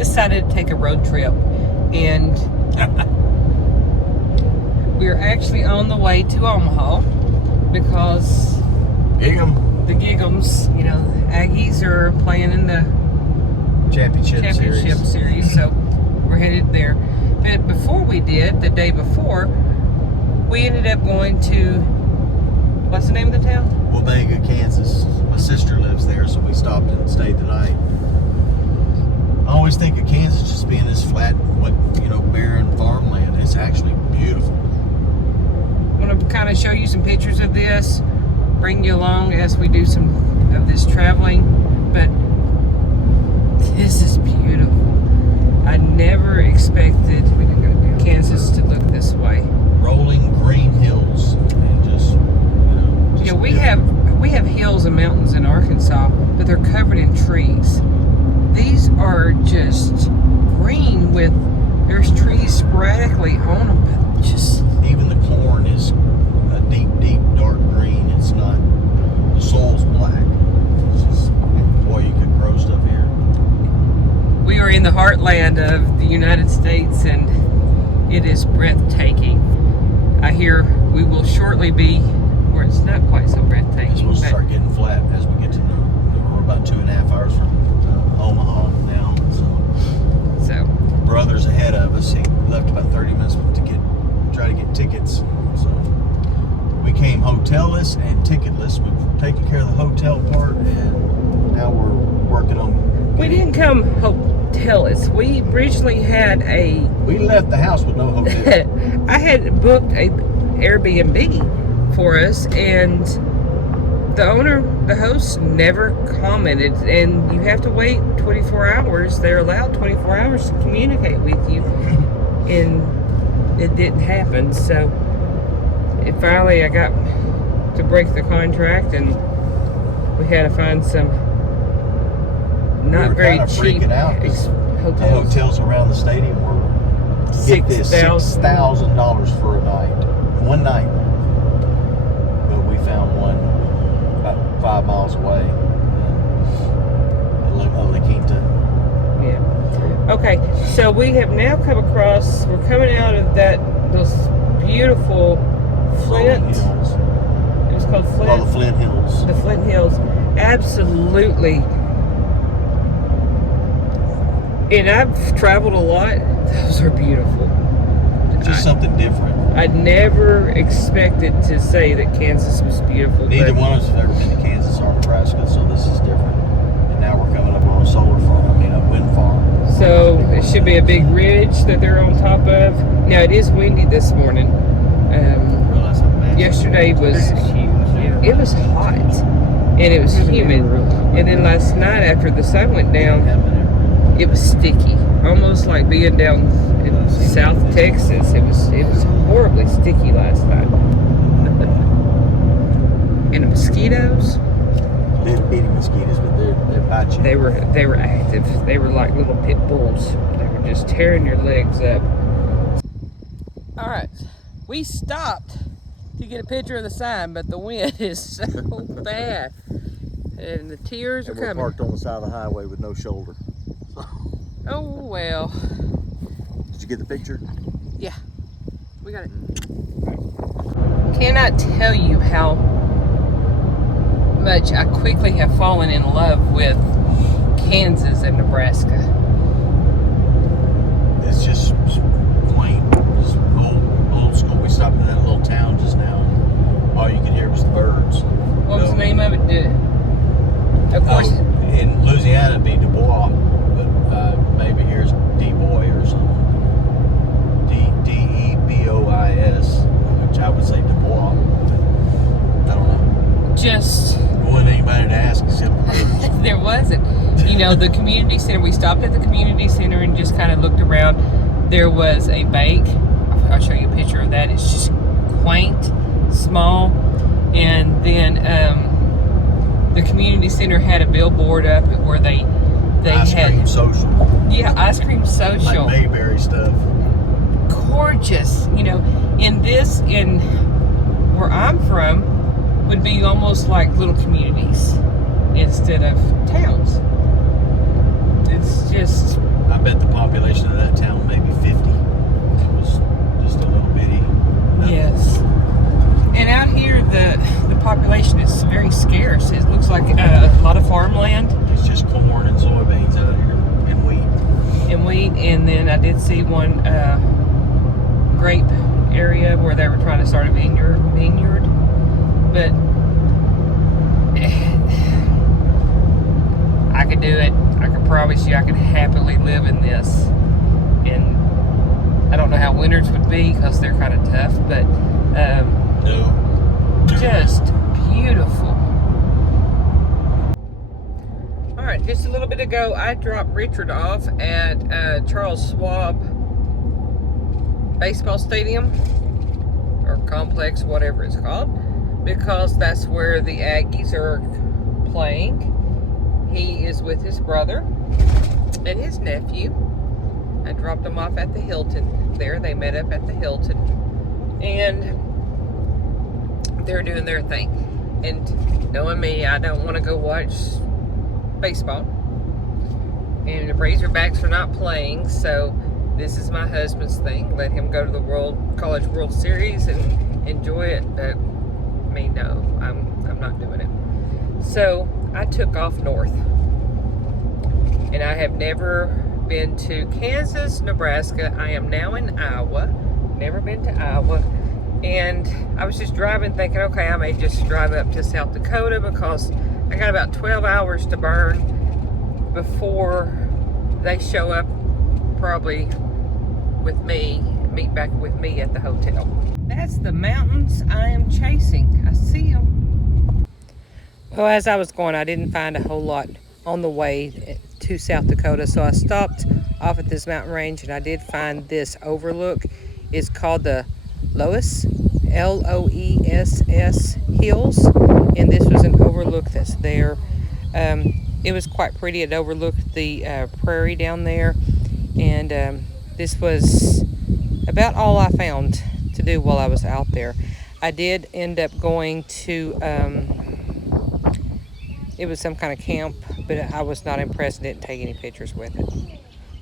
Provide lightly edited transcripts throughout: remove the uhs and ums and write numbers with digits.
decided to take a road trip, and we're actually on the way to Omaha because the Gig'ems, you know, Aggies are playing in the championship series, so we're headed there. But before we did, the day before, we ended up going to, what's the name of the town? Wamego, Kansas. My sister lives there, so we stopped and stayed the night. I always think of Kansas just being this flat, barren farmland. It's actually beautiful. I want to kind of show you some pictures of this, bring you along as we do some of this traveling, but this is beautiful. I never expected Kansas to look this way. Rolling green hills and just we have hills and mountains in Arkansas, but they're covered in trees. These are just green there's trees sporadically on them, but just even the corn is a deep, deep dark green. It's not, the soil's black. It's just, boy, you could grow stuff here. We are in the heartland of the United States, and it is breathtaking. I hear we will shortly be where it's not quite so breathtaking. It's supposed to start getting flat as we get to we're about 2.5 hours from Omaha now. So brother's ahead of us. He left about 30 minutes to try to get tickets. So we came hotelless and ticketless. We've taken care of the hotel part, and now we're working on. We didn't come hotelless. We originally had We left the house with no hotel. I had booked a Airbnb for us, and the host never commented, and you have to wait 24 hours. They're allowed 24 hours to communicate with you, and it didn't happen. So finally I got to break the contract, and we had to find some not very cheap hotels. The hotels around the stadium were $6,000 for a night, one night. But we found one about 5 miles away, La Quinta. Yeah. Okay, so we have now come across. We're coming out of those beautiful Flint. Hills. It was called Flint. Called the Flint Hills. The Flint Hills, absolutely. And I've traveled a lot. Those are beautiful. Just something different. I never expected to say that Kansas was beautiful. Neither one of us have ever been to Kansas or Nebraska, so this is different. And now we're coming up on a solar farm, a wind farm. So it should be a big ridge that they're on top of. Now it is windy this morning. Yesterday was it was hot and it was humid. And then last night after the sun went down, it was sticky, almost like being down in South Texas. It was horribly sticky last night. And the mosquitoes. Little bitty mosquitoes, but they're bite you. They were active. They were like little pit bulls. They were just tearing your legs up. All right, we stopped to get a picture of the sign, but the wind is so bad, and the tears are coming. We're parked on the side of the highway with no shoulder. Oh well. Did you get the picture? Yeah, we got it. Cannot tell you how much I quickly have fallen in love with Kansas and Nebraska. It's just quaint, just old school. We stopped in that little town just now. All you could hear was the birds. What was the name of it? Of course. In Louisiana, it'd be Du Bois, but maybe here's D-Boy or something. D-E-B-O-I-S, which I would say Du Bois. I don't know. Just. There wasn't anybody to ask except There wasn't. The community center, we stopped at the community center and just kind of looked around. There was a bank. I'll show you a picture of that. It's just quaint, small. And then the community center had a billboard up where they ice had cream social. Yeah, ice cream social. Like Mayberry stuff. Gorgeous. In where I'm from would be almost like little communities instead of towns. It's just. I bet I did see one grape area where they were trying to start a vineyard. But I could do it. I can promise you I could happily live in this. And I don't know how winters would be because they're kind of tough, but just beautiful. All right, just a little bit ago, I dropped Richard off at Charles Schwab baseball stadium or complex, whatever it's called, because that's where the Aggies are playing. He is with his brother and his nephew. I dropped them off at the Hilton there. They met up at the Hilton, and they're doing their thing. And knowing me, I don't want to go watch baseball. And the Razorbacks are not playing, so this is my husband's thing. Let him go to the College World Series and enjoy it. But me, no, I'm not doing it. So I took off north, and I have never been to Kansas, Nebraska. I am now in Iowa. Never been to Iowa. And I was just driving thinking, okay, I may just drive up to South Dakota because I got about 12 hours to burn before they show up probably with me, meet back with me at the hotel. That's the mountains I am chasing. I see them. Well, as I was going, I didn't find a whole lot on the way to South Dakota, so I stopped off at this mountain range, and I did find this overlook. It's called the Loess, Loess Hills, and this was an overlook that's there. It was quite pretty. It overlooked the prairie down there, and this was about all I found to do while I was out there. I did end up going to it was some kind of camp, but I was not impressed. Didn't take any pictures with it.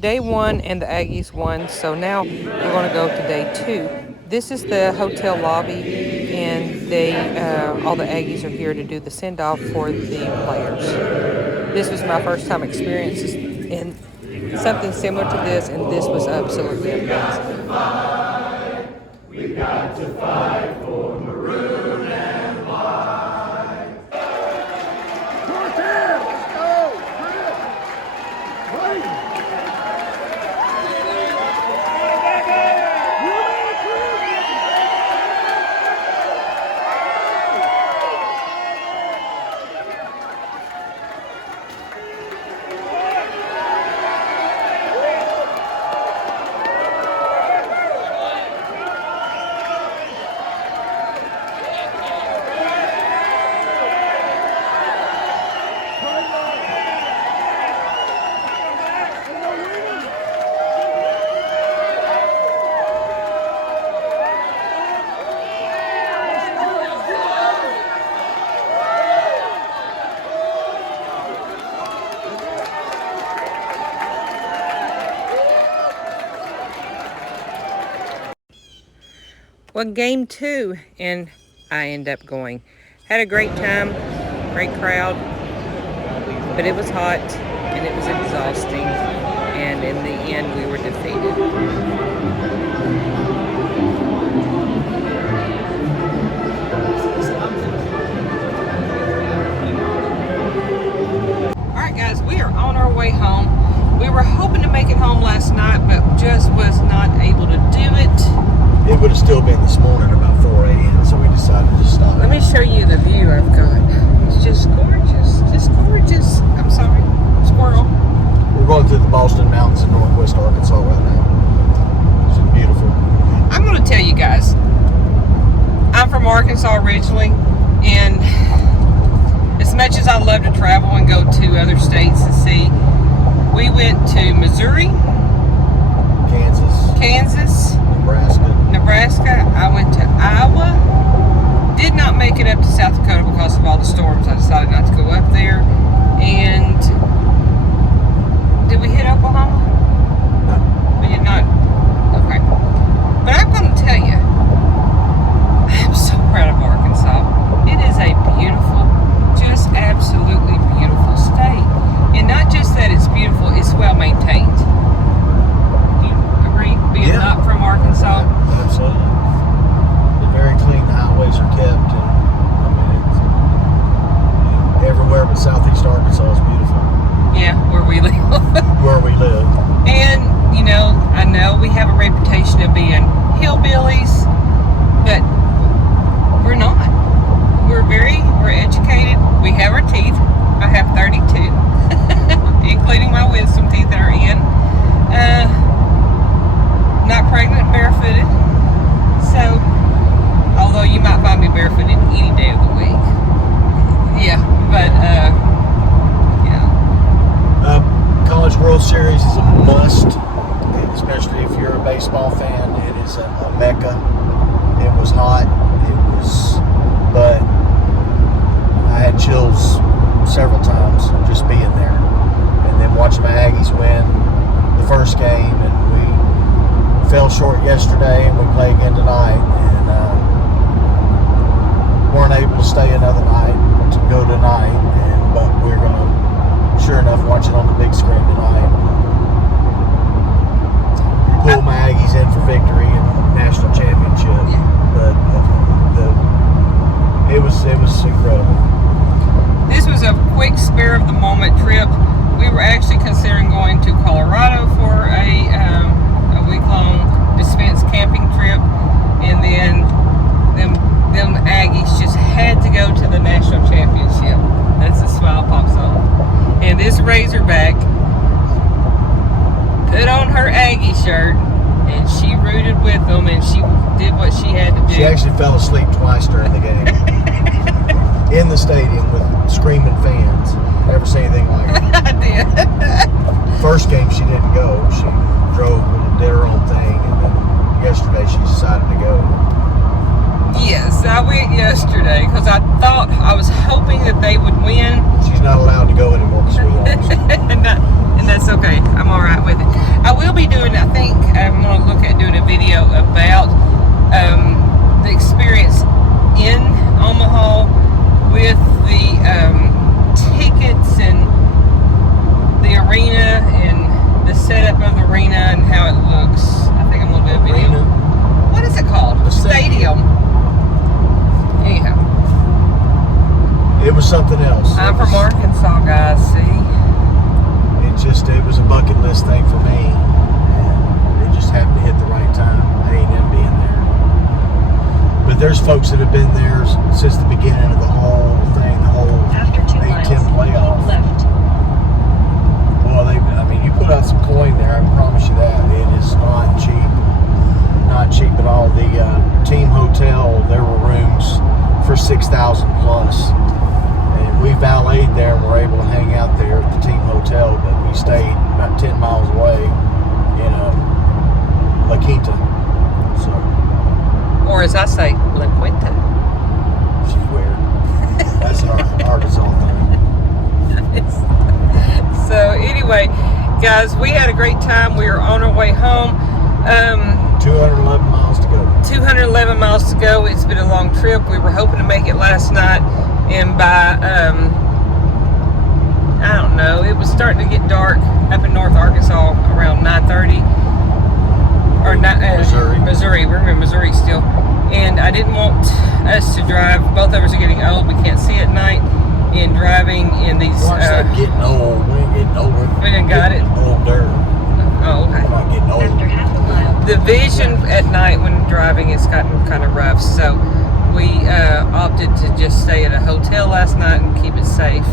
Day 1 and the Aggies won, so now we're going to go to day 2. This is the hotel lobby, and all the Aggies are here to do the send-off for the players. This was my first time experience in something similar to this, and this was absolutely amazing. We got to fight for maroon and white. Well, game 2, and I end up going. Had a great time, great crowd, but it was hot and it was exhausting, and in the end we were defeated. Alright guys, we are on our way home. We were hoping to make it home last night, but just was not able to do it. It would have still been this morning about 4 a.m., so we decided to stop. Let me show you the view I've got. It's just gorgeous. Just gorgeous. I'm sorry. Squirrel. We're going through the Boston Mountains in northwest Arkansas right now. It's beautiful. I'm going to tell you guys, I'm from Arkansas originally, and as much as I love to travel and go to other states and see, we went to Missouri, Kansas, Nebraska. I went to Iowa. Did not make it up to South Dakota because of all the storms. I decided not to go up there. And did we hit Oklahoma? No. We did not. Okay. But I'm going to tell you, I'm so proud of Arkansas. It is a beautiful, just absolutely beautiful state. And not just that it's beautiful, it's well maintained. You where we live. And, you know, I know we have a reputation of being hillbillies, but we're not. We're educated. We have our teeth. I have 32, including my wisdom teeth that are in. Not pregnant, barefooted. So, although you might find me barefooted any day of the week. Yeah, but, yeah. College World Series is a must, especially if you're a baseball fan. It is a mecca. It was hot. But I had chills several times just being there. And then watching my Aggies win the first game, and we fell short yesterday, and we play again tonight, and weren't able to stay another night to go tonight, but we're gonna sure enough watch it on the big screen tonight. Pull my Aggies in for victory in the national championship. But it was incredible. This was a quick spare of the moment trip. We were actually considering going to Colorado for a week-long dispense camping trip, and then them Aggies just had to go to the national championship. That's a smile pops on. And this Razorback put on her Aggie shirt, and she rooted with them, and she did what she had to do. She actually fell asleep twice during the game. In the stadium with screaming fans. Never seen anything like it. I did. First game she didn't go. She drove and did her own thing, and then yesterday she decided to go. Yes, I went yesterday because I was hoping that they would win. She's not allowed to go anymore because we lost. And that's okay. I'm all right with it. I will be doing, I think I'm going to look at doing a video about the experience in Omaha with the tickets and the arena and the setup of the arena and how it looks. I think I'm going to do a video. Arena? What is it called? The stadium. Anyhow. It was something else. I'm from Arkansas, guys, see? It was a bucket list thing for me, and it just happened to hit the right time, A&M being there. But there's folks that have been there since the beginning of the whole thing, the whole Big Ten playoff. Left. Well, you put out some coin there, I promise you that. It is not cheap. Not cheap at all. The team hotel, there were rooms for 6,000 plus. And we valeted there and were able to hang out there at the team hotel, but we stayed about 10 miles away in La Quinta. So, Or as I say, La Quinta. she's weird. That's an Arkansas thing. So anyway, guys, we had a great time. We are on our way home. 211 miles to go. 211 miles to go. It's been a long trip. We were hoping to make it last night, and by I don't know, it was starting to get dark up in North Arkansas around 9:30 or Missouri. We're in Missouri still, and I didn't want us to drive. Both of us are getting old. We can't see at night. In driving in these. Watch that getting old. We ain't getting older. We done got it. Older. Oh, okay. We're not getting older. After half a mile. The vision at night when driving has gotten kind of rough, so we opted to just stay at a hotel last night and keep it safe.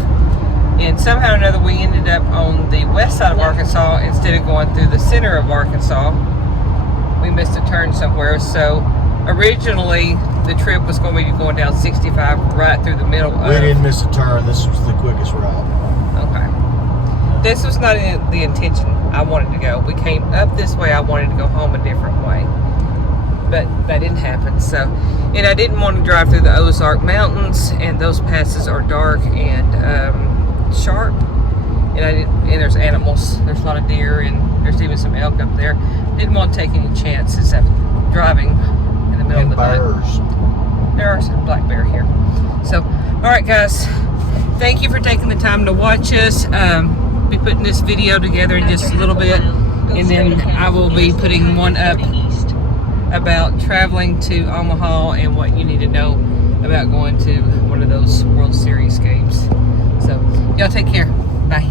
And somehow or another, we ended up on the west side of Arkansas instead of going through the center of Arkansas. We missed a turn somewhere, so originally the trip was going to be going down 65 right through the middle of... We didn't miss a turn. This was the quickest route. Okay. This was not the intention I wanted to go. We came up this way. I wanted to go home a different way. But that didn't happen. So, and I didn't want to drive through the Ozark Mountains, and those passes are dark and sharp. And there's animals. There's a lot of deer, and there's even some elk up there. Didn't want to take any chances of driving in the middle of the night. There are some black bear here. So, all right, guys. Thank you for taking the time to watch us. Be putting this video together in just a little bit, and then I will be putting one up about traveling to Omaha and what you need to know about going to one of those World Series games. So, y'all take care. Bye.